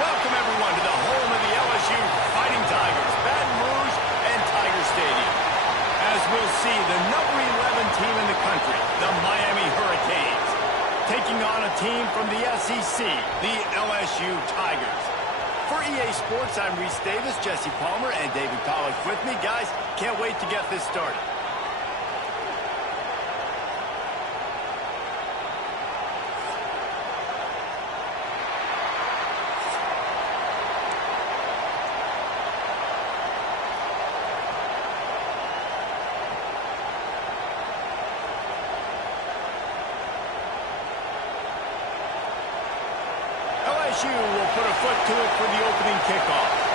Welcome, everyone, to the home of the LSU Fighting Tigers, Baton Rouge and Tiger Stadium. As we'll see, the number 11 team in the country, the Miami Hurricanes, taking on a team from the SEC, the LSU Tigers. For EA Sports, I'm Reese Davis, Jesse Palmer, and David Pollack with me. Guys, can't wait to get this started. LSU will put a foot to it for the opening kickoff.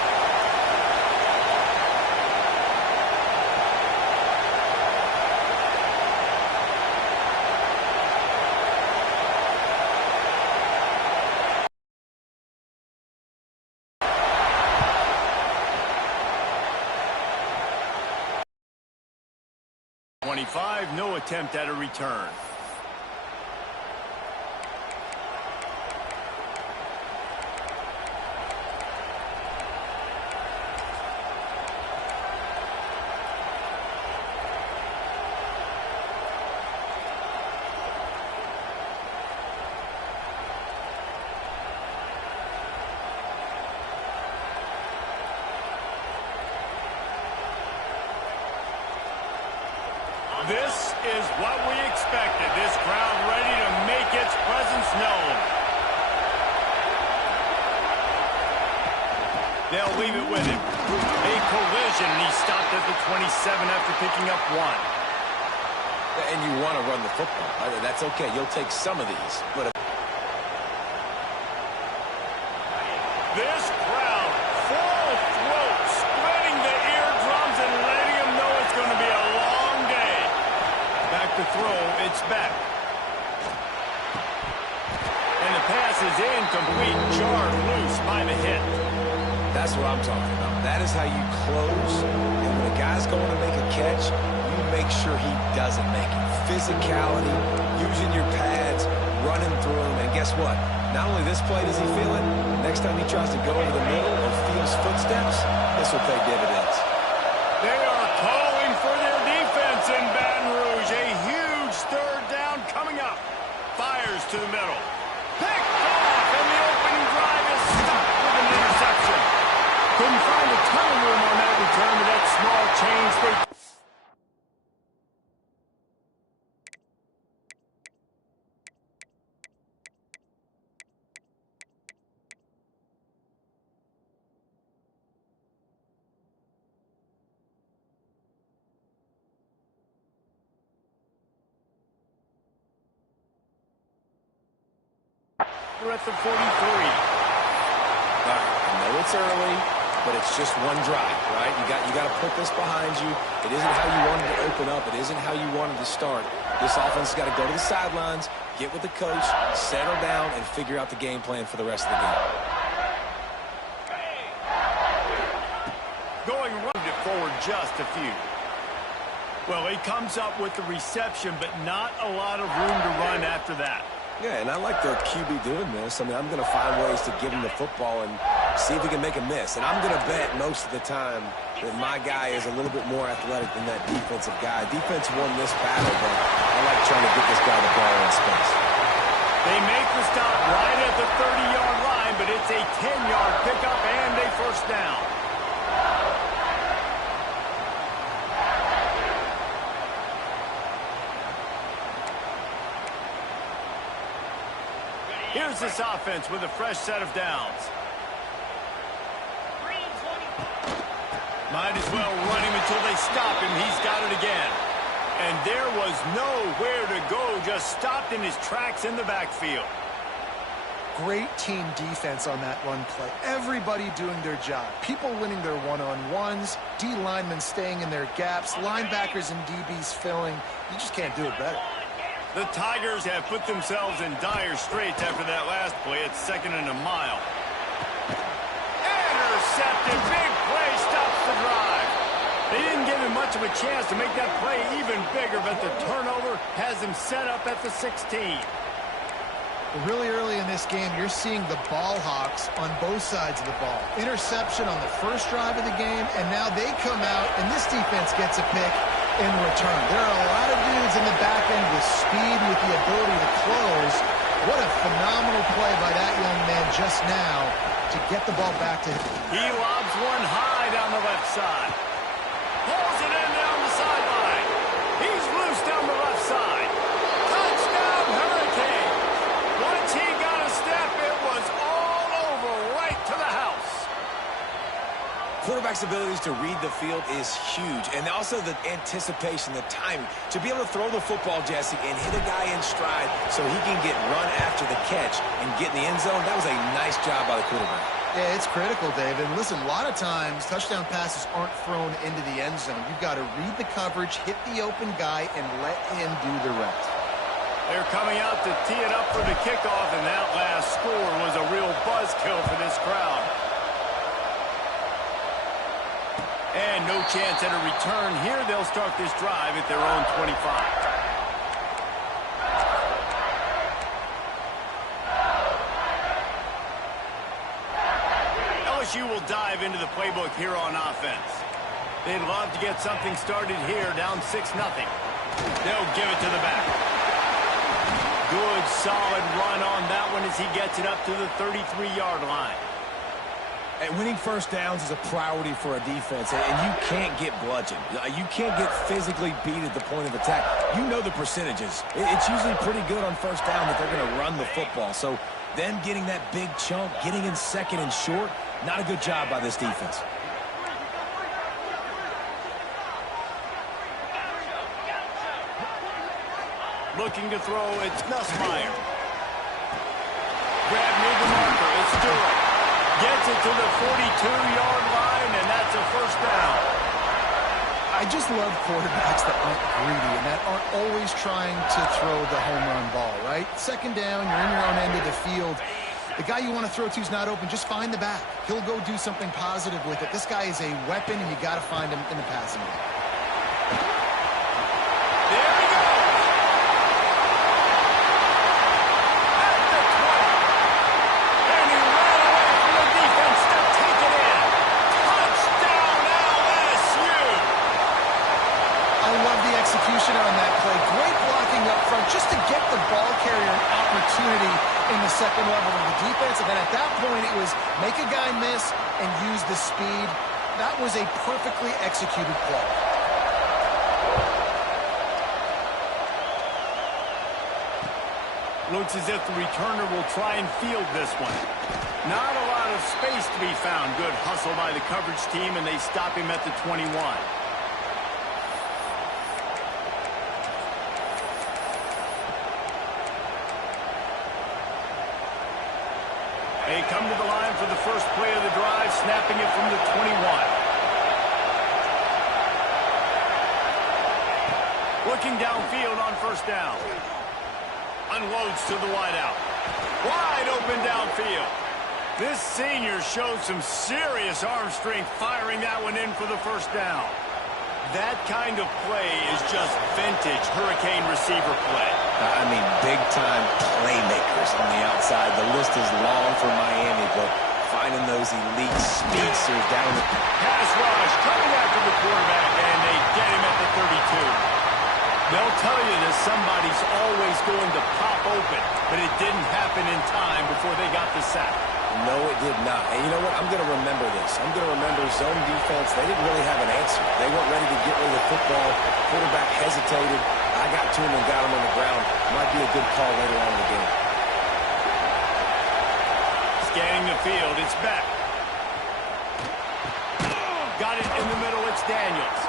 No attempt at a return. This is what we expected. This crowd ready to make its presence known. They'll leave it with him. A collision, and he stopped at the 27 after picking up one. And you want to run the football. That's okay. You'll take some of these. But this crowd, full throat, splitting the eardrums and letting them know it's going to be a long day. Back to throw, it's back. And the pass is incomplete, jarred loose by the hit. That's what I'm talking about. That is how you close. And when a guy's going to make a catch, you make sure he doesn't make it. Physicality, using your pads, running through him. And guess what? Not only this play does he feel it, next time he tries to go over the middle or feels footsteps, this will pay dividends. They are calling for their defense in Baton Rouge. A huge third down coming up. Fires to the middle. Picked off, and the opening drive is stopped with an interception. Couldn't find a ton of room on that return with that small change. We're at the 43. All right, I know it's early, but it's just one drive, right? You got to put this behind you. It isn't how you wanted to open up. It isn't how you wanted to start. This offense has got to go to the sidelines, get with the coach, settle down, and figure out the game plan for the rest of the game. Going right forward just a few. Well, he comes up with the reception, but not a lot of room to run after that. Yeah, and I like the QB doing this. I mean, I'm going to find ways to give him the football and see if he can make a miss. And I'm going to bet most of the time that my guy is a little bit more athletic than that defensive guy. Defense won this battle, but I like trying to get this guy the ball in space. They make the stop right at the 30-yard line, but it's a 10-yard pickup and a first down. Here's this offense with a fresh set of downs. Might as well run him until they stop him. He's got it again. And there was nowhere to go, just stopped in his tracks in the backfield. Great team defense on that run play. Everybody doing their job. People winning their one-on-ones, D linemen staying in their gaps, linebackers and DBs filling. You just can't do it better. The Tigers have put themselves in dire straits after that last play. It's 2nd and a mile. Intercepted. Big play stops the drive. They didn't give him much of a chance to make that play even bigger, but the turnover has him set up at the 16. Really early in this game, you're seeing the ball hawks on both sides of the ball. Interception on the first drive of the game, and now they come out, and this defense gets a pick in return. There are a lot of dudes in the back end with speed, with the ability to close. What a phenomenal play by that young man just now to get the ball back to him. He lobs one high down the left side. Pulls it in down the sideline. He's loose down the left side. Touchdown, Hurricane. Once he got a step, it was all over right to the house. Quarterback's abilities to read the field is huge, and also the anticipation, the timing. To be able to throw the football, Jesse, and hit a guy in stride so he can get run after the catch and get in the end zone, that was a nice job by the quarterback. Yeah, it's critical, David. Listen, a lot of times touchdown passes aren't thrown into the end zone. You've got to read the coverage, hit the open guy, and let him do the rest. They're coming out to tee it up for the kickoff, and that last score was a real buzzkill for this crowd. And no chance at a return here. They'll start this drive at their own 25. LSU will dive into the playbook here on offense. They'd love to get something started here, down 6-0. They'll give it to the back. Good, solid run on that one as he gets it up to the 33-yard line. And winning first downs is a priority for a defense, and you can't get bludgeoned. You can't get physically beat at the point of attack. You know the percentages. It's usually pretty good on first down that they're going to run the football. So them getting that big chunk, getting in second and short, not a good job by this defense. Looking to throw, it's Nussmeier. Grab near the marker, it's Durham. Gets it to the 42-yard line, and that's a first down. I just love quarterbacks that aren't greedy and that aren't always trying to throw the home run ball, right? Second down, you're in your own end of the field. The guy you want to throw to is not open. Just find the back. He'll go do something positive with it. This guy is a weapon, and you got to find him in the passing game. There he goes. At the 20. And he ran away from the defense to take it in. Touchdown, LSU. I love the execution on that play. Great blocking up front just to get the ball carrier an opportunity in the second level of the defense. And then at that point, it was make a guy miss and use the speed. That was a perfectly executed play. Looks as if the returner will try and field this one. Not a lot of space to be found. Good hustle by the coverage team, and they stop him at the 21. They come to the line for the first play of the drive, snapping it from the 21. Looking downfield on first down. Unloads to the wideout. Wide open downfield. This senior showed some serious arm strength firing that one in for the first down. That kind of play is just vintage Hurricane receiver play. I mean, big-time playmakers on the outside. The list is long for Miami, but finding those elite speedsters down the pass rush coming after the quarterback, and they get him at the 32. They'll tell you that somebody's always going to pop open, but it didn't happen in time before they got the sack. No, it did not. And you know what? I'm going to remember this. I'm going to remember zone defense. They didn't really have an answer. They weren't ready to get rid of the football. Quarterback hesitated. I got to him and got him on the ground. Might be a good call later on in the game. Scanning the field. It's Beck. Got it in the middle. It's Daniels.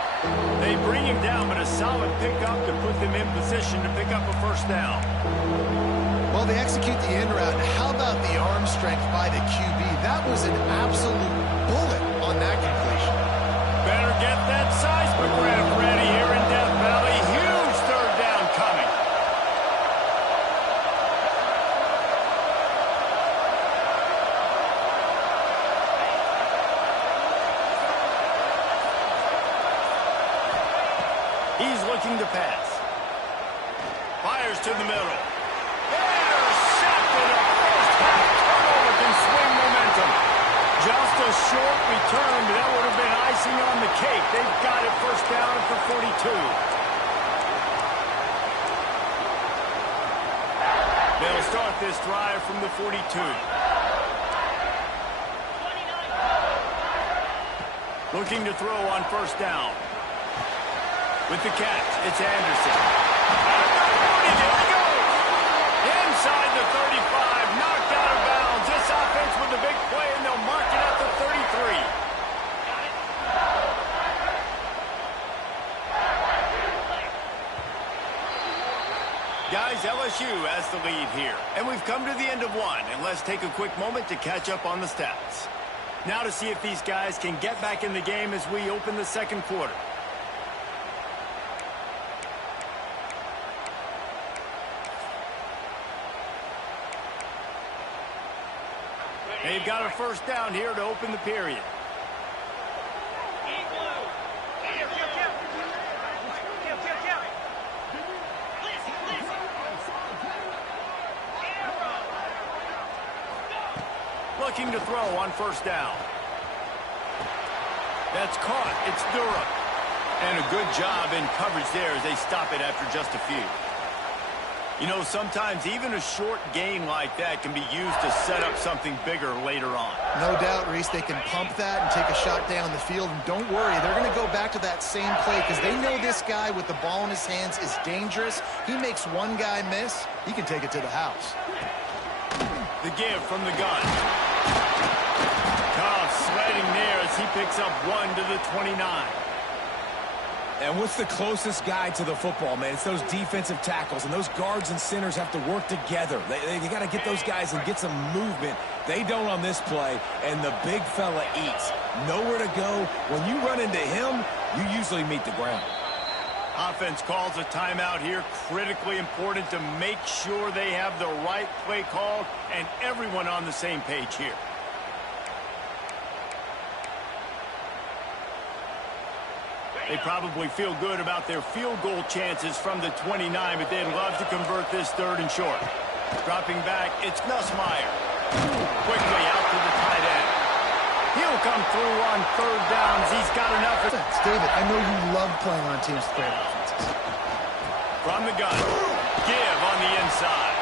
They bring him down, but a solid pickup to put them in position to pick up a first down. Well, they execute the in route. How about the arm strength by the QB? That was an absolute bullet on that completion. Better get that seismograph ready here in Death Valley. Huge third down coming. He's looking to pass. Fires to the middle. Intercepted a short return, but that would have been icing on the cake. They've got it first down at the 42. They'll start this drive from the 42. Looking to throw on first down. With the catch, it's Anderson. There he goes. Inside the 35, knocked out of bounds. This offense with the big play, and they'll mark it at the 33. Guys, LSU has the lead here. And we've come to the end of one. And let's take a quick moment to catch up on the stats. Now to see if these guys can get back in the game as we open the second quarter. They've got a first down here to open the period. Looking to throw on first down. That's caught. It's Durham. And a good job in coverage there as they stop it after just a few. You know, sometimes even a short gain like that can be used to set up something bigger later on. No doubt, Reese, they can pump that and take a shot down the field. And don't worry, they're going to go back to that same play because they know this guy with the ball in his hands is dangerous. He makes one guy miss, he can take it to the house. The give from the gun. Cobb sledding there as he picks up 1 to the 29. And what's the closest guy to the football, man? It's those defensive tackles, and those guards and centers have to work together. They got to get those guys and get some movement. They don't on this play, and the big fella eats. Nowhere to go. When you run into him, you usually meet the ground. Offense calls a timeout here. Critically important to make sure they have the right play called and everyone on the same page here. They probably feel good about their field goal chances from the 29, but they'd love to convert this third and short. Dropping back, it's Nussmeier. Quickly out to the tight end. He'll come through on third downs. He's got enough. David, I know you love playing on teams with great offenses. From the gun. Give on the inside.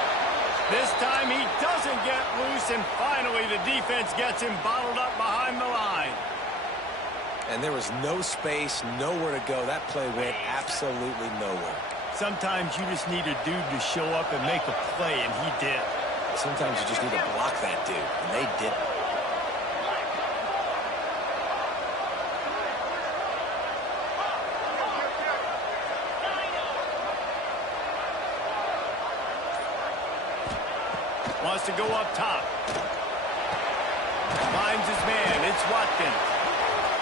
This time he doesn't get loose, and finally the defense gets him bottled up behind the line. And there was no space, nowhere to go. That play went absolutely nowhere. Sometimes you just need a dude to show up and make a play, and he did. Sometimes you just need to block that dude, and they didn't. Wants to go up top. Finds his man. It's Watkins.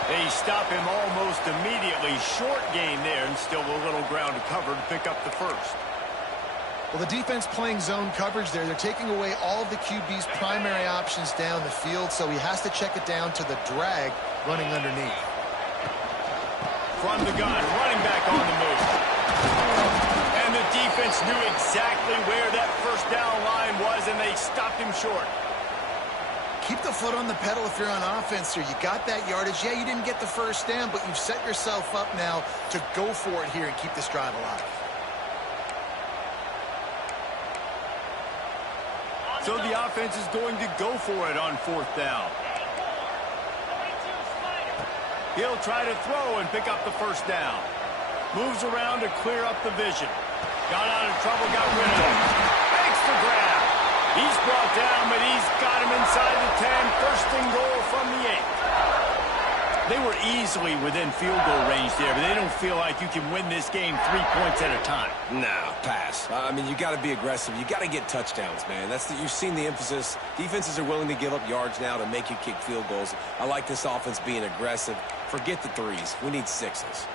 They stop him almost immediately. Short gain there, and still a little ground to cover to pick up the first. Well, the defense playing zone coverage there. They're taking away all of the QB's primary options down the field, so he has to check it down to the drag running underneath. From the gun, running back on the move. And the defense knew exactly where that first down line was, and they stopped him short. Keep the foot on the pedal if you're on offense here. You got that yardage. Yeah, you didn't get the first down, but you've set yourself up now to go for it here and keep this drive alive. So the offense is going to go for it on fourth down. He'll try to throw and pick up the first down. Moves around to clear up the vision. Got out of trouble, got rid of it. Makes the grab. He's brought down, but he's got him inside the 10. First and goal from the 8. They were easily within field goal range there, but they don't feel like you can win this game 3 points at a time. No, pass. I mean, you got to be aggressive. You got to get touchdowns, man. You've seen the emphasis. Defenses are willing to give up yards now to make you kick field goals. I like this offense being aggressive. Forget the threes. We need sixes.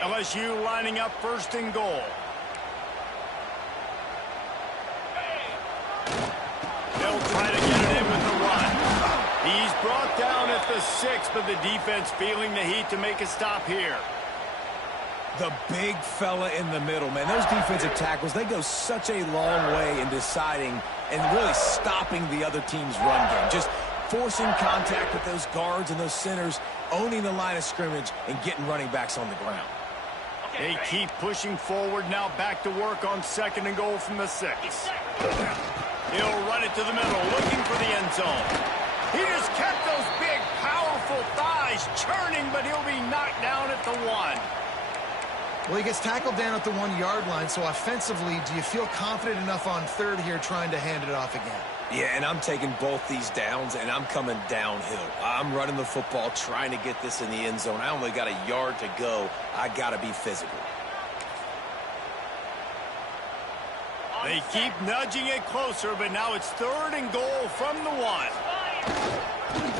LSU lining up first and goal. They'll try to get it in with the run. He's brought down at the 6, but the defense feeling the heat to make a stop here. The big fella in the middle, man. Those defensive tackles, they go such a long way in deciding and really stopping the other team's run game. Just forcing contact with those guards and those centers, owning the line of scrimmage, and getting running backs on the ground. They keep pushing forward, now back to work on 2nd and goal from the 6. He'll run it to the middle, looking for the end zone. He just kept those big, powerful thighs churning, but he'll be knocked down at the 1. Well, he gets tackled down at the 1-yard line, so offensively, do you feel confident enough on 3rd here trying to hand it off again? Yeah, and I'm taking both these downs, and I'm coming downhill. I'm running the football, trying to get this in the end zone. I only got a yard to go. I got to be physical. They keep nudging it closer, but now it's 3rd and goal from the 1.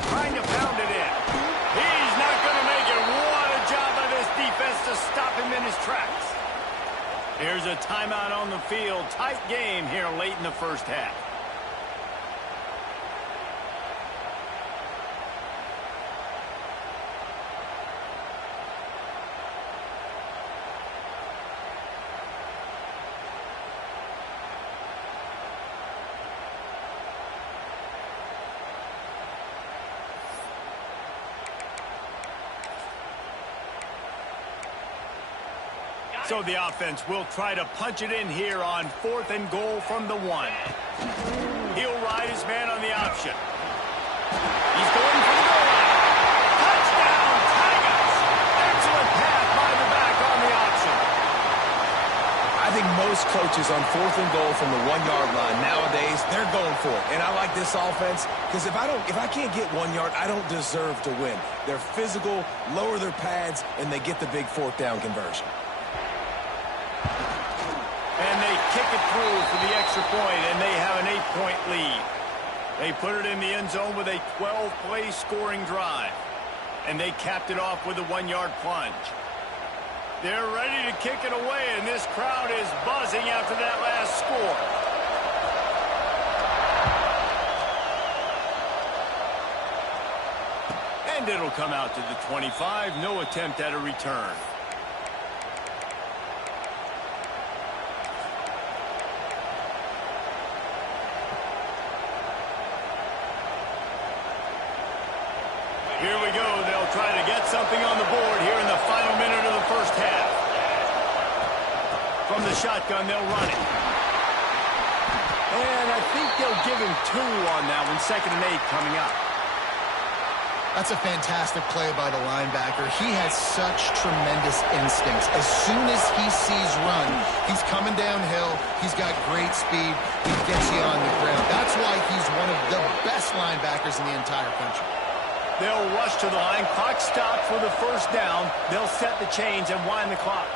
Trying to pound it in. He's not going to make it. What a job by this defense to stop him in his tracks. Here's a timeout on the field. Tight game here late in the first half. So the offense will try to punch it in here on 4th and goal from the 1. He'll ride his man on the option. He's going for the goal line. Touchdown, Tigers! Excellent pass by the back on the option. I think most coaches on 4th and goal from the 1-yard line nowadays, they're going for it. And I like this offense because if I can't get 1 yard, I don't deserve to win. They're physical, lower their pads, and they get the big 4th down conversion. And they kick it through for the extra point, and they have an 8-point lead. They put it in the end zone with a 12-play scoring drive. And they capped it off with a 1-yard plunge. They're ready to kick it away, and this crowd is buzzing after that last score. And it'll come out to the 25. No attempt at a return. Here we go. They'll try to get something on the board here in the final minute of the first half. From the shotgun, they'll run it. And I think they'll give him 2 on that one. 2nd and 8 coming up. That's a fantastic play by the linebacker. He has such tremendous instincts. As soon as he sees run, he's coming downhill. He's got great speed. He gets you on the ground. That's why he's one of the best linebackers in the entire country. They'll rush to the line. Clock stopped for the 1st down. They'll set the chains and wind the clock.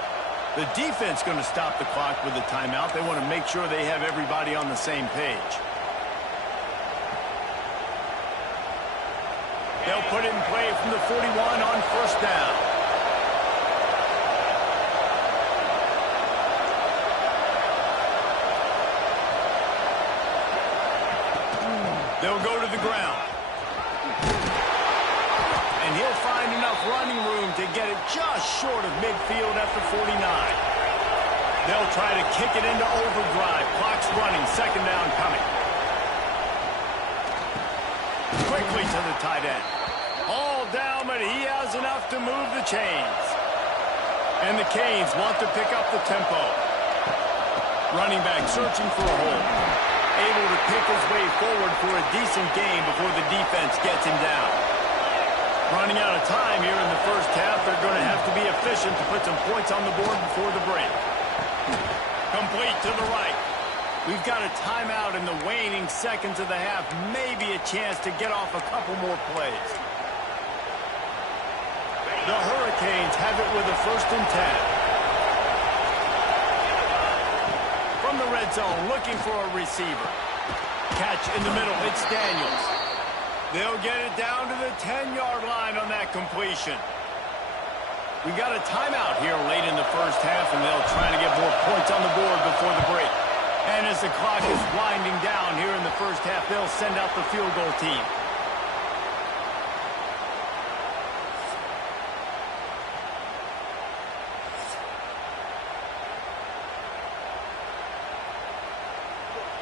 The defense going to stop the clock with a timeout. They want to make sure they have everybody on the same page. They'll put it in play from the 41 on 1st down. They'll go to the ground. And he'll find enough running room to get it just short of midfield at the 49. They'll try to kick it into overdrive. Clock's running. 2nd down coming. Quickly to the tight end. All down, but he has enough to move the chains. And the Canes want to pick up the tempo. Running back searching for a hole. Able to pick his way forward for a decent gain before the defense gets him down. Running out of time here in the first half. They're going to have to be efficient to put some points on the board before the break. Complete to the right. We've got a timeout in the waning seconds of the half. Maybe a chance to get off a couple more plays. The Hurricanes have it with a 1st and 10. From the red zone, looking for a receiver. Catch in the middle. It's Daniels. They'll get it down to the 10-yard line on that completion. We've got a timeout here late in the first half, and they'll try to get more points on the board before the break. And as the clock is winding down here in the first half, they'll send out the field goal team.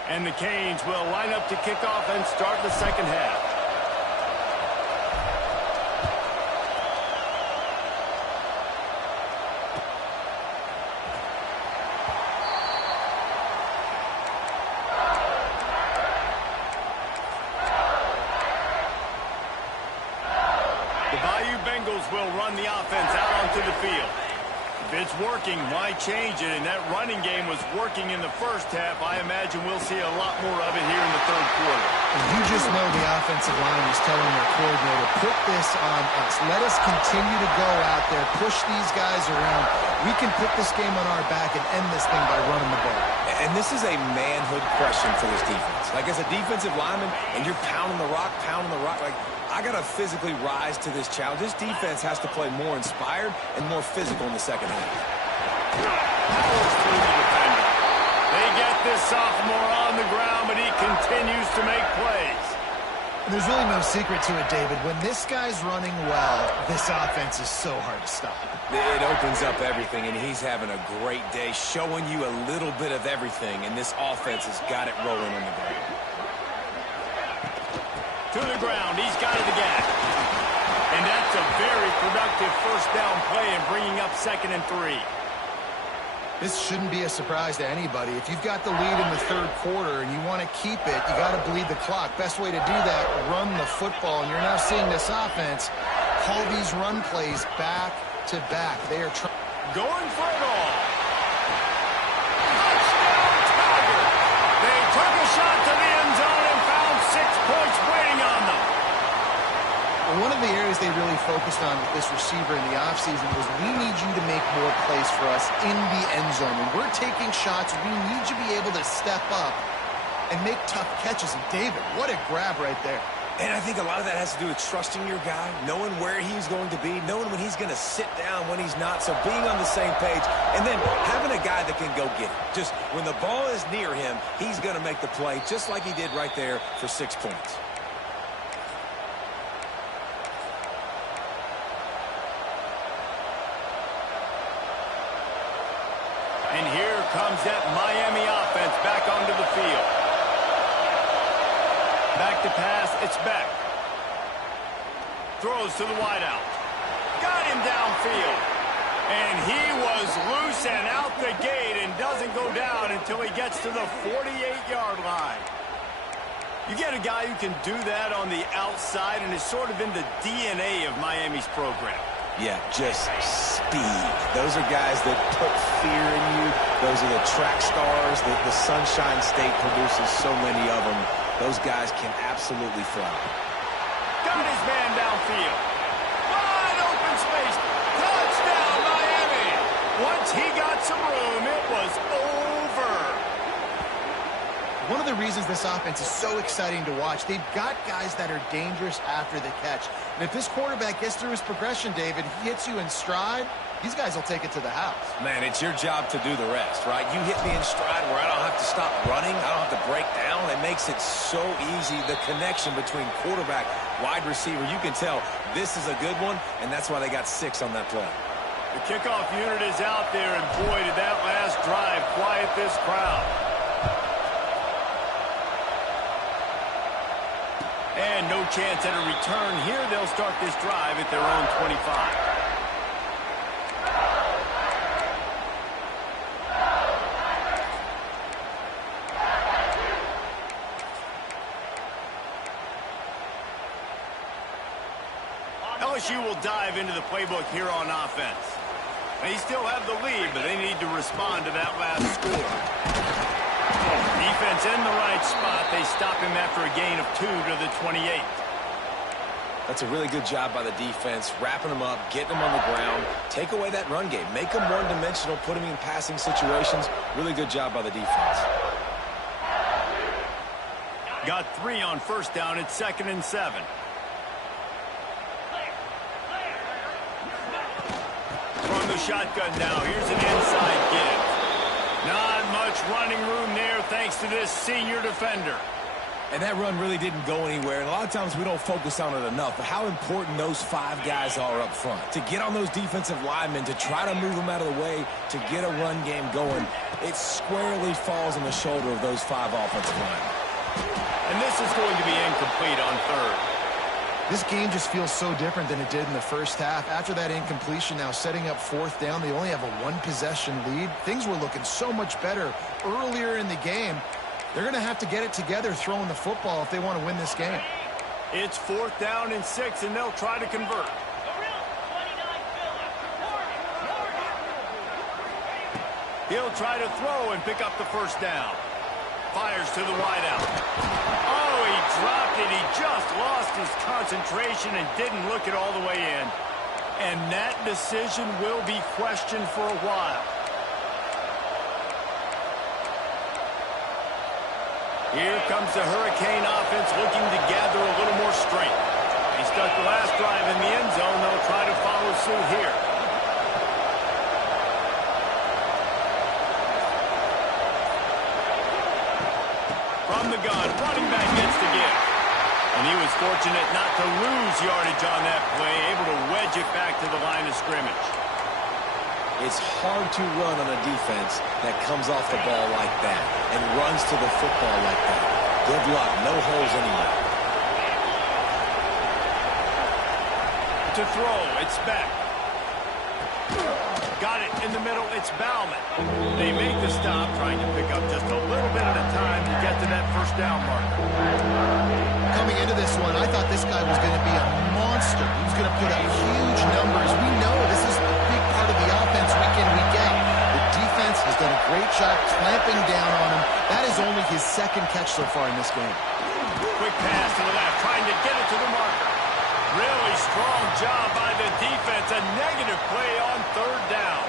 And the Canes will line up to kick off and start the second half. The Bayou Bengals will run the offense out onto the field. If it's working, why change it? And that running game was working in the first half. I imagine we'll see a lot more of it here in the third quarter. You just know the offensive line was telling their coordinator, put this on us. Let us continue to go out there, push these guys around. We can put this game on our back and end this thing by running the ball. And this is a manhood question for this defense. Like, as a defensive lineman, and you're pounding the rock, like, I got to physically rise to this challenge. This defense has to play more inspired and more physical in the second half. Powers through the defender. They get this sophomore on the ground, but he continues to make plays. And there's really no secret to it, David. When this guy's running well, this offense is so hard to stop. It opens up everything, and he's having a great day, showing you a little bit of everything, and this offense has got it rolling on the ground. To the ground, he's got it again. And that's a very productive first down play and bringing up 2nd and 3. This shouldn't be a surprise to anybody. If you've got the lead in the third quarter and you want to keep it, you got to bleed the clock. Best way to do that, run the football. And you're now seeing this offense call these run plays back to back. They are trying. Going for it all. Touchdown, Tiger. They took a shot to the end zone and found 6 points waiting on them. One of the areas they really focused on with this receiver in the offseason was, we need you to make more plays for us in the end zone. When we're taking shots, we need you to be able to step up and make tough catches. And David, what a grab right there. And I think a lot of that has to do with trusting your guy, knowing where he's going to be, knowing when he's going to sit down, when he's not. So being on the same page, and then having a guy that can go get it. Just when the ball is near him, he's going to make the play, just like he did right there for 6 points. And here comes that Miami offense back onto the field. Back to pass, it's Beck. Throws to the wideout. Got him downfield. And he was loose and out the gate and doesn't go down until he gets to the 48-yard line. You get a guy who can do that on the outside, and it's sort of in the DNA of Miami's program. Yeah, just speed. Those are guys that put fear in you. Those are the track stars. The Sunshine State produces so many of them. Those guys can absolutely fly. Got his man downfield. Wide open space. Touchdown, Miami. Once he got some room, it was over. One of the reasons this offense is so exciting to watch, they've got guys that are dangerous after the catch. And if this quarterback gets through his progression, David, he hits you in stride, these guys will take it to the house. Man, it's your job to do the rest, right? You hit me in stride where I don't have to stop running. I don't have to break down. It makes it so easy. The connection between quarterback, wide receiver, you can tell this is a good one, and that's why they got 6 on that play. The kickoff unit is out there, and boy, did that last drive quiet this crowd. And no chance at a return here. They'll start this drive at their own 25. LSU will dive into the playbook here on offense. They still have the lead, but they need to respond to that last score. Defense in the right spot. They stop him after a gain of 2 to the 28. That's a really good job by the defense, wrapping them up, getting them on the ground. Take away that run game. Make them one-dimensional, put them in passing situations. Really good job by the defense. Got 3 on first down. It's 2nd and 7. From the shotgun now, here's an inside give. Not much running room there thanks to this senior defender. And that run really didn't go anywhere. And a lot of times we don't focus on it enough, but how important those 5 guys are up front. To get on those defensive linemen, to try to move them out of the way, to get a run game going, it squarely falls on the shoulder of those 5 offensive linemen. And this is going to be incomplete on third. This game just feels so different than it did in the first half. After that incompletion, now setting up 4th down, they only have a 1-possession lead. Things were looking so much better earlier in the game. They're going to have to get it together throwing the football if they want to win this game. It's 4th down and 6, and they'll try to convert. He'll try to throw and pick up the first down. Fires to the wideout. Oh, he dropped it. He just lost his concentration and didn't look it all the way in. And that decision will be questioned for a while. Here comes the Hurricane offense looking to gather a little more strength. He stuck the last drive in the end zone. They'll try to follow suit here. From the gun, running back gets the give. And he was fortunate not to lose yardage on that play, able to wedge it back to the line of scrimmage. It's hard to run on a defense that comes off the ball like that and runs to the football like that. Good luck. No holes anywhere. To throw, it's Beck. Got it in the middle, it's Bauman. They make the stop, trying to pick up just a little bit at a time to get to that first down marker. Coming into this one, I thought this guy was going to be a monster. He was going to put up huge numbers. We know this is a big part of the offense week in, week out. The defense has done a great job clamping down on him. That is only his second catch so far in this game. Quick pass to the left, trying to get it to the marker. Really strong job by the defense. A negative play on 3rd down.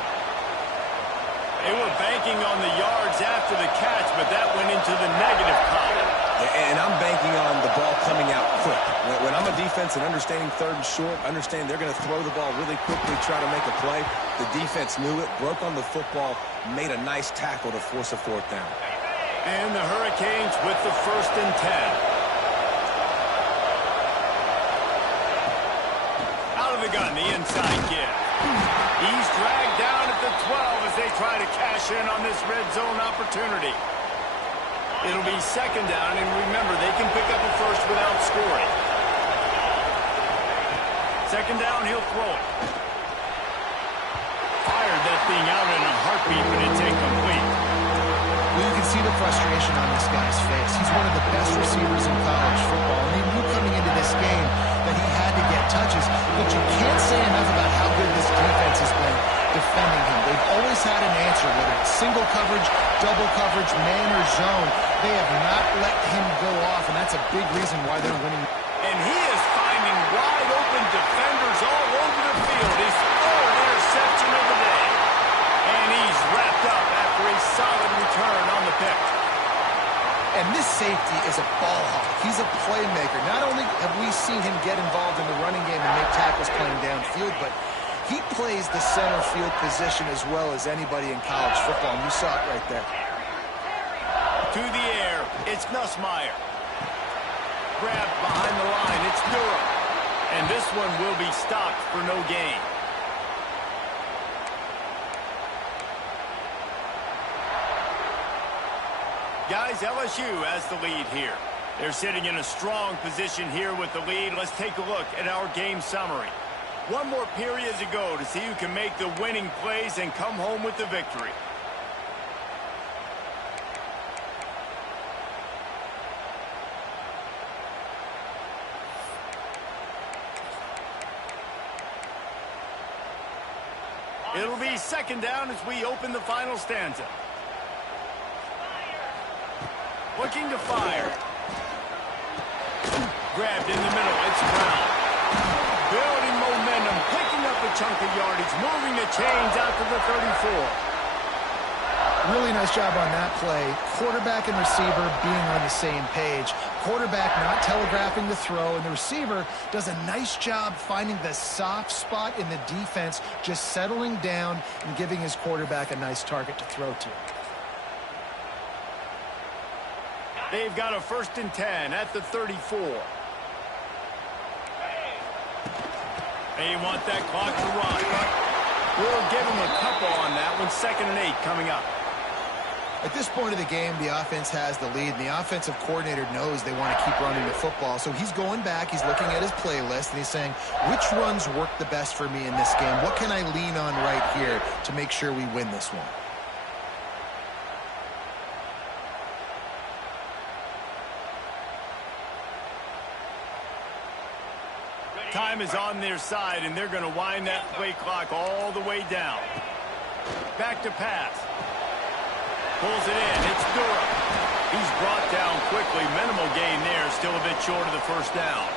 They were banking on the yards after the catch, but that went into the negative column. And I'm banking on the ball coming out quick. When I'm a defense and understanding 3rd and short, understand they're going to throw the ball really quickly, try to make a play. The defense knew it, broke on the football, made a nice tackle to force a 4th down. And the Hurricanes with the 1st and 10. Out of the gun, the inside give. He's dragged down at the 12 as they try to cash in on this red zone opportunity. It'll be 2nd down, and remember, they can pick up a first without scoring. 2nd down, he'll throw it. Fired that thing out in a heartbeat, but it's incomplete. Well, you can see the frustration on this guy's face. He's one of the best receivers in college football, and he knew coming into this game that he had to get touches, but you can't say enough about how good this defense has been defending him. They've always had an answer, whether it's single coverage, double coverage, man or zone. They have not let him go off, and that's a big reason why they're winning. And he is finding wide open defenders all over the field. His 3rd interception of the day. And he's wrapped up after a solid return on the pick. And this safety is a ball hawk. He's a playmaker. Not only have we seen him get involved in the running game and make tackles playing downfield, but he plays the center field position as well as anybody in college football, and you saw it right there. To the air, it's Nussmeier. Grabbed behind the line, it's Durham. And this one will be stopped for no gain. Guys, LSU has the lead here. They're sitting in a strong position here with the lead. Let's take a look at our game summary. One more period to go to see who can make the winning plays and come home with the victory. It'll be 2nd down as we open the final stanza. Looking to fire. Grabbed in the middle, it's Brown. Building momentum, picking up a chunk of yardage, moving the chains out to the 34. Really nice job on that play. Quarterback and receiver being on the same page. Quarterback not telegraphing the throw, and the receiver does a nice job finding the soft spot in the defense, just settling down and giving his quarterback a nice target to throw to. They've got a 1st and 10 at the 34. They want that clock to run. We'll give them a couple on that one. 2nd and 8 coming up. At this point of the game, the offense has the lead, and the offensive coordinator knows they want to keep running the football. So he's going back, he's looking at his playlist, and he's saying, which runs work the best for me in this game? What can I lean on right here to make sure we win this one? Time is on their side, and they're going to wind that play clock all the way down. Back to pass. Pulls it in. It's Durham. He's brought down quickly. Minimal gain there. Still a bit short of the first down.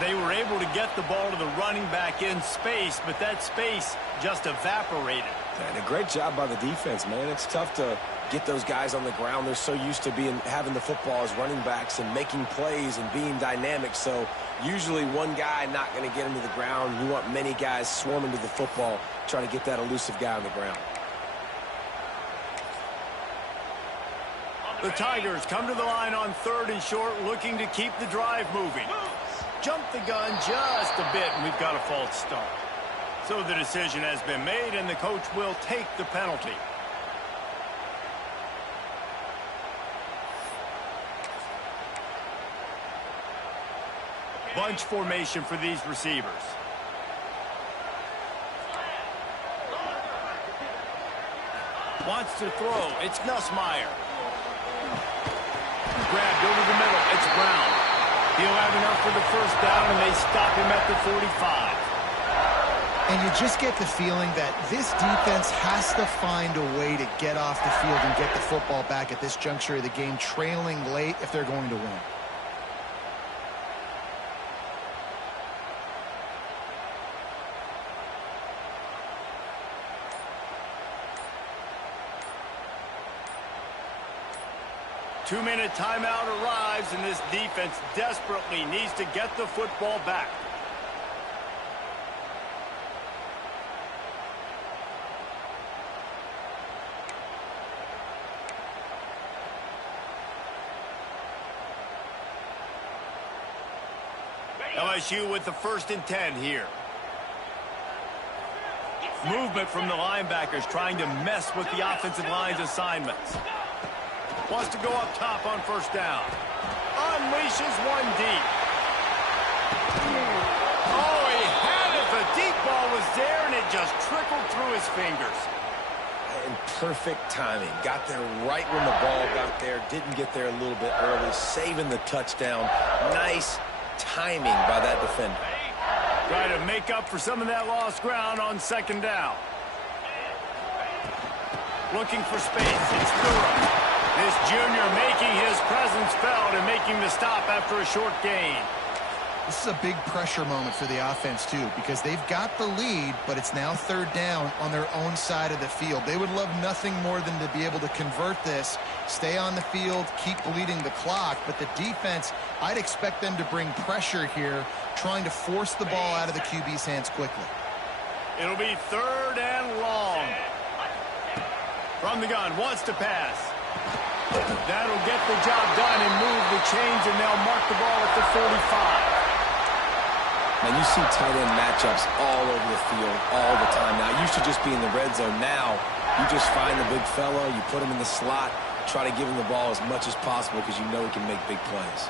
They were able to get the ball to the running back in space, but that space just evaporated. And a great job by the defense, man. It's tough to get those guys on the ground. They're so used to having the football as running backs and making plays and being dynamic. So usually one guy not going to get him to the ground. You want many guys swarming to the football, trying to get that elusive guy on the ground. The Tigers come to the line on 3rd and short, looking to keep the drive moving. Jump the gun just a bit, and we've got a false start. So the decision has been made, and the coach will take the penalty. Bunch formation for these receivers. Wants to throw. It's Nussmeier. Grabbed over the middle. It's Brown. He'll have enough for the first down, and they stop him at the 45. And you just get the feeling that this defense has to find a way to get off the field and get the football back at this juncture of the game, trailing late if they're going to win. Two-minute timeout arrives, and this defense desperately needs to get the football back. LSU with the 1st and 10 here. Movement from the linebackers trying to mess with the offensive line's assignments. Wants to go up top on 1st down. Unleashes one deep. Oh, he had it. The deep ball was there, and it just trickled through his fingers. And perfect timing. Got there right when the ball got there. Didn't get there a little bit early. Saving the touchdown. Nice timing by that defender. Try to make up for some of that lost ground on 2nd down. Looking for space. It's Durham. This junior making his presence felt and making the stop after a short gain. This is a big pressure moment for the offense, too, because they've got the lead, but it's now 3rd down on their own side of the field. They would love nothing more than to be able to convert this, stay on the field, keep bleeding the clock. But the defense, I'd expect them to bring pressure here, trying to force the ball out of the QB's hands quickly. It'll be 3rd and long. From the gun, wants to pass. That'll get the job done and move the chains, and they'll mark the ball at the 45. Man, you see tight end matchups all over the field all the time now. It used to just be in the red zone. Now, you just find the big fella, you put him in the slot, try to give him the ball as much as possible because you know he can make big plays.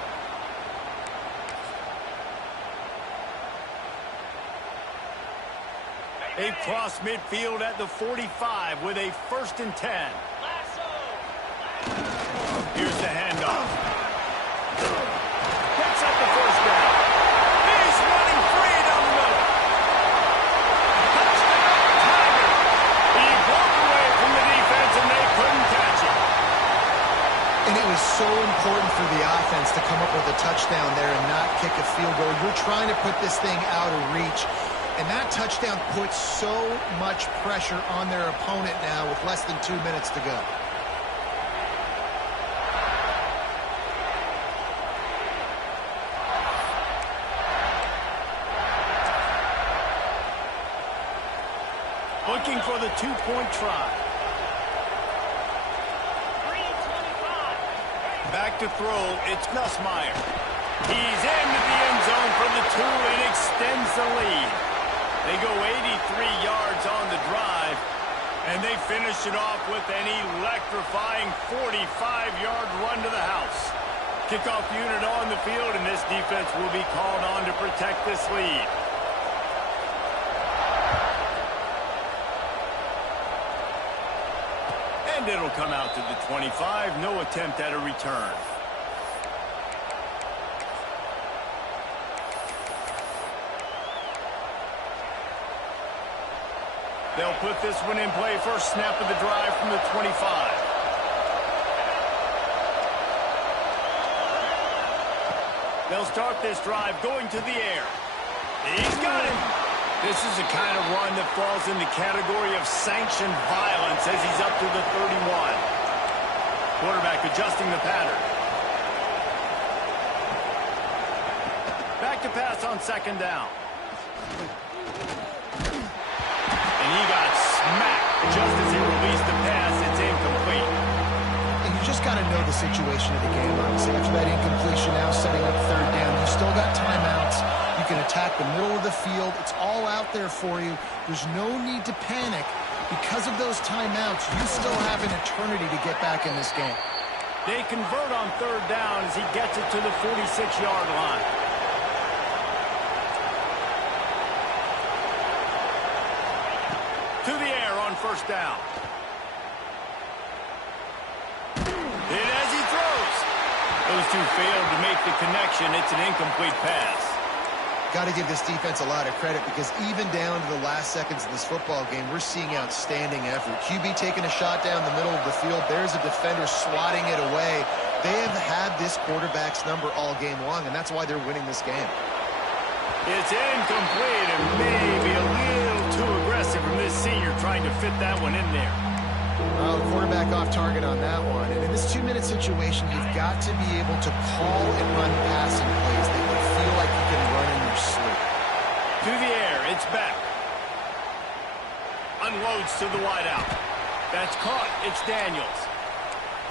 They cross midfield at the 45 with a 1st and 10. Here's the handoff. Picks up the 1st down. He's running free down the middle. Touchdown, Tiger. He broke away from the defense, and they couldn't catch him. And it was so important for the offense to come up with a touchdown there and not kick a field goal. You're trying to put this thing out of reach. And that touchdown puts so much pressure on their opponent now with less than 2 minutes to go. Looking for the 2-point try. Back to throw, it's Nussmeier. He's into the end zone for the 2 and extends the lead. They go 83 yards on the drive, and they finish it off with an electrifying 45-yard run to the house. Kickoff unit on the field, and this defense will be called on to protect this lead. And it'll come out to the 25. No attempt at a return. They'll put this one in play first snap of the drive from the 25. They'll start this drive going to the air. He's got him. This is the kind of run that falls in the category of sanctioned violence as he's up to the 31. Quarterback adjusting the pattern. Back to pass on second down. And he got smacked just as he released the pass. It's incomplete. And you just got to know the situation of the game, obviously. After that incompletion, now setting up third down. You still got timeouts. You can attack the middle of the field. It's all out there for you. There's no need to panic. Because of those timeouts, you still have an eternity to get back in this game. They convert on third down as he gets it to the 46-yard line. To the air on first down. And as he throws, those two failed to make the connection. It's an incomplete pass. Got to give this defense a lot of credit because even down to the last seconds of this football game, we're seeing outstanding effort. QB taking a shot down the middle of the field. There's a defender swatting it away. They have had this quarterback's number all game long, and that's why they're winning this game. It's incomplete and maybe a little too aggressive from this senior trying to fit that one in there. Well, the quarterback off target on that one. And in this 2-minute situation, you've got to be able to call and run passing plays that you feel like you can run in your sleep. To the air, it's back. Unloads to the wideout. That's caught. It's Daniels.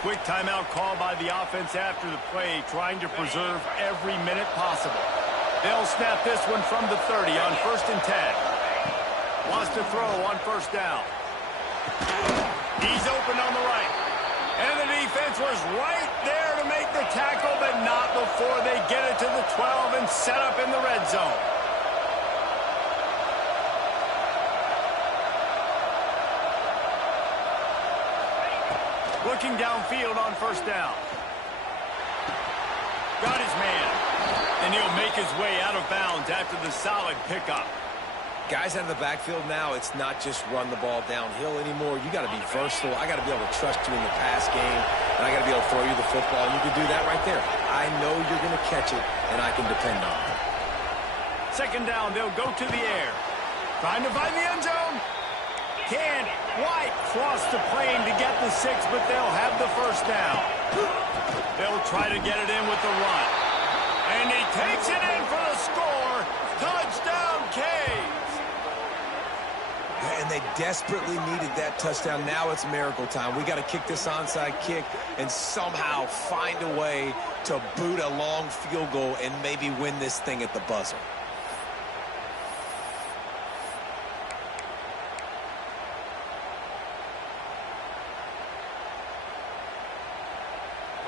Quick timeout call by the offense after the play, trying to preserve every minute possible. They'll snap this one from the 30 on 1st and 10. Wants to throw on first down. He's open on the right. And the defense was right there to make the tackle, but not before they get it to the 12 and set up in the red zone. Looking downfield on first down. Got his man. And he'll make his way out of bounds after the solid pickup. Guys out of the backfield now, it's not just run the ball downhill anymore. You got to be versatile. I got to be able to trust you in the pass game, and I got to be able to throw you the football. And you can do that right there. I know you're going to catch it, and I can depend on it. Second down, they'll go to the air. Trying to find the end zone. Can't quite cross the plane to get the 6, but they'll have the first down. They'll try to get it in with the run. And he takes it in for the score. Touchdown, Canes. And they desperately needed that touchdown. Now it's miracle time. We got to kick this onside kick and somehow find a way to boot a long field goal and maybe win this thing at the buzzer.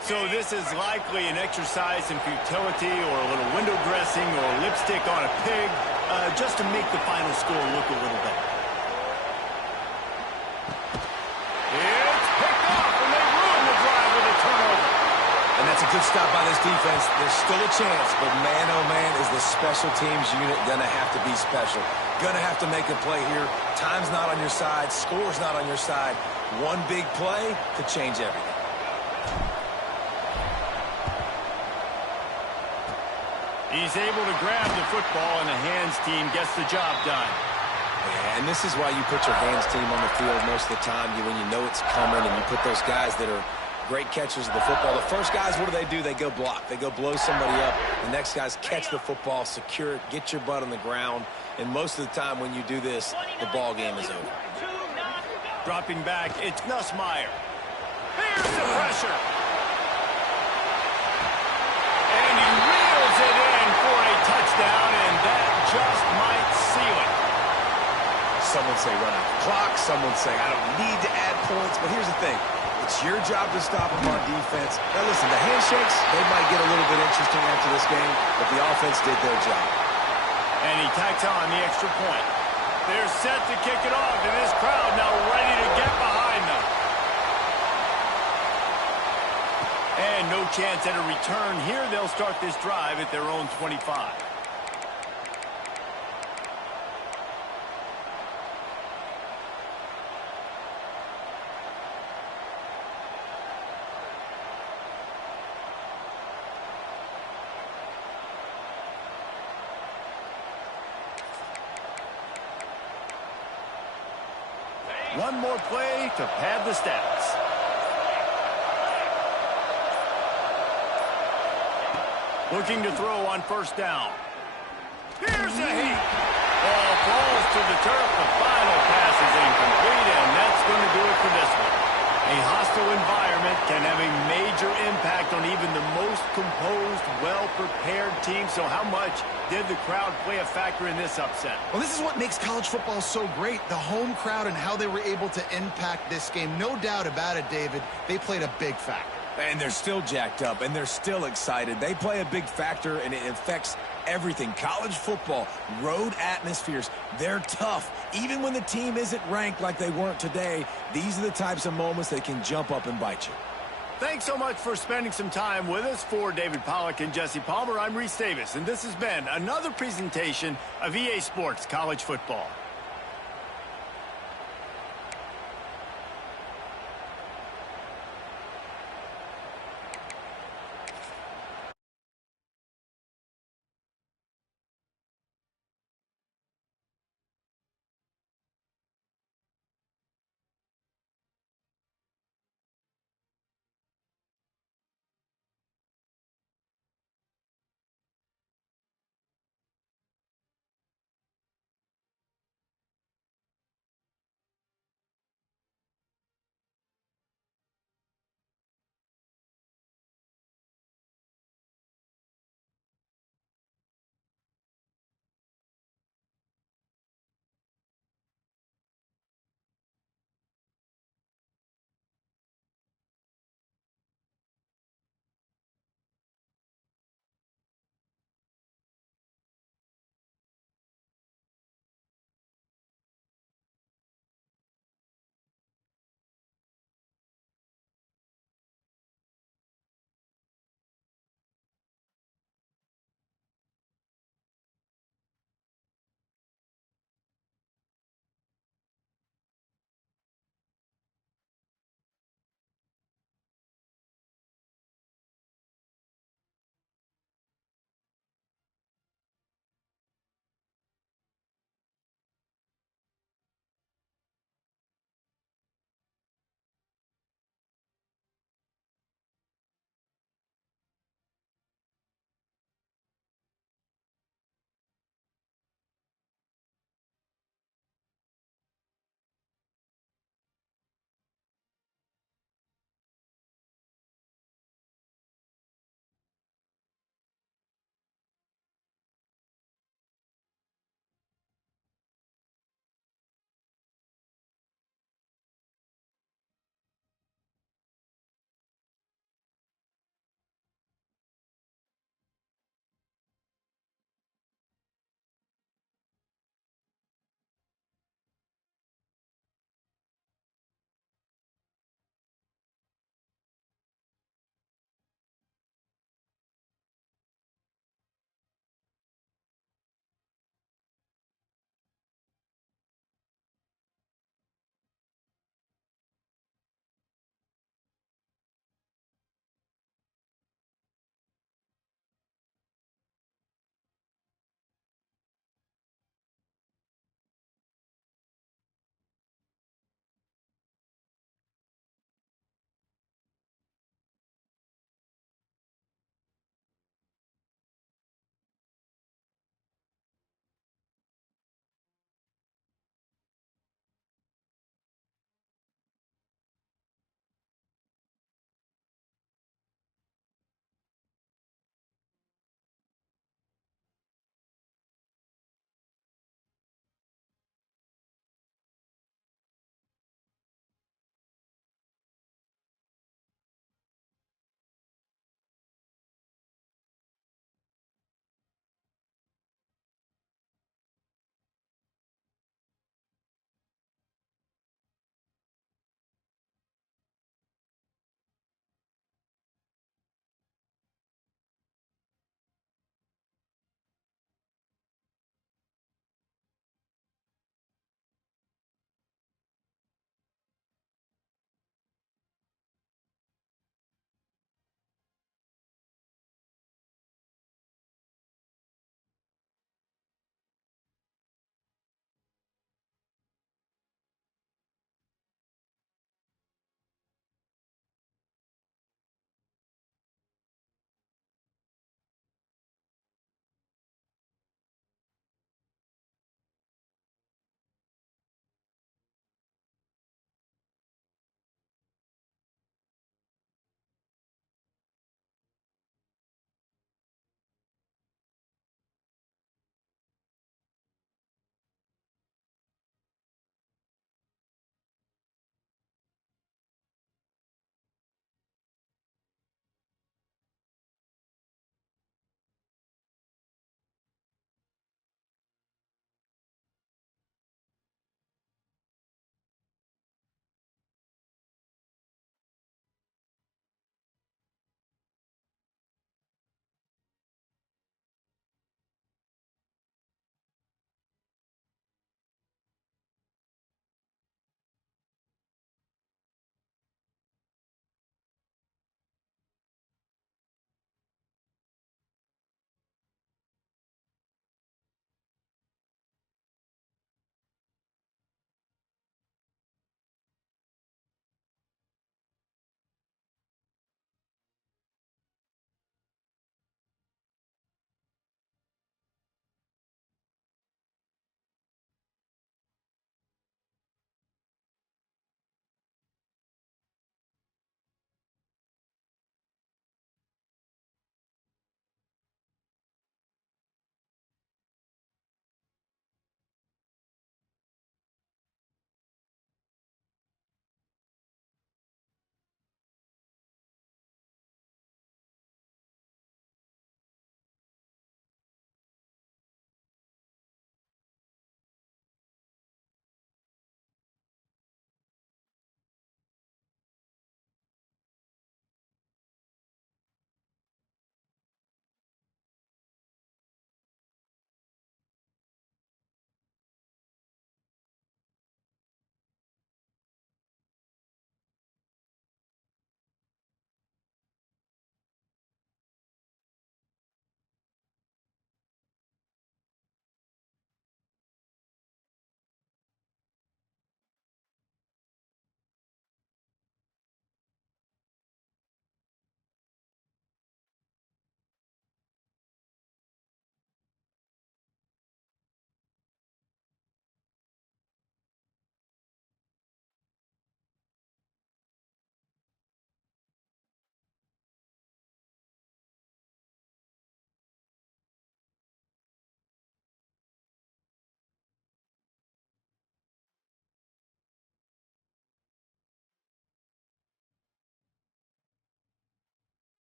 So this is likely an exercise in futility or a little window dressing or lipstick on a pig, just to make the final score look a little better. It's picked off, and they ruin the drive with a turnover. And that's a good stop by this defense. There's still a chance, but man, oh man, is the special teams unit going to have to be special. Going to have to make a play here. Time's not on your side. Score's not on your side. One big play could change everything. He's able to grab the football, and the hands team gets the job done. Yeah, and this is why you put your hands team on the field most of the time, when you know it's coming, and you put those guys that are great catchers of the football. The first guys, what do? They go block. They go blow somebody up. The next guys catch the football, secure it, get your butt on the ground. And most of the time when you do this, the ball game is over. Dropping back, it's Nussmeier. There's the pressure. And he reels it in for a touchdown, and that just might seal it. Some would say run out the clock. Some would say I don't need to add points. But here's the thing. It's your job to stop them on defense. Now, listen, the handshakes, they might get a little bit interesting after this game, but the offense did their job. And he tacks on the extra point. They're set to kick it off, and this crowd now ready to get behind them. And no chance at a return here. They'll start this drive at their own 25. One more play to pad the stats. Looking to throw on first down. Here's a heat. Ball falls to the turf. The final pass is incomplete, and that's going to do it for this one. A hostile environment can have a major impact on even the most composed, well-prepared team. So how much did the crowd play a factor in this upset? Well, this is what makes college football so great, the home crowd and how they were able to impact this game. No doubt about it, David, they played a big factor. And they're still jacked up, and they're still excited. They play a big factor, and it affects everything. College football, road atmospheres, they're tough. Even when the team isn't ranked like they weren't today, these are the types of moments that can jump up and bite you. Thanks so much for spending some time with us. For David Pollack and Jesse Palmer, I'm Reese Davis, and this has been another presentation of EA Sports College Football.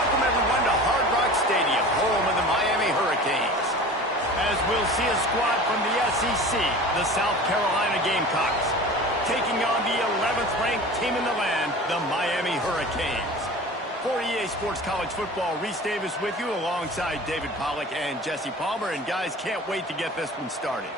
Welcome, everyone, to Hard Rock Stadium, home of the Miami Hurricanes. As we'll see a squad from the SEC, the South Carolina Gamecocks, taking on the 11th ranked team in the land, the Miami Hurricanes. For EA Sports College Football, Reese Davis with you alongside David Pollack and Jesse Palmer. And guys, can't wait to get this one started.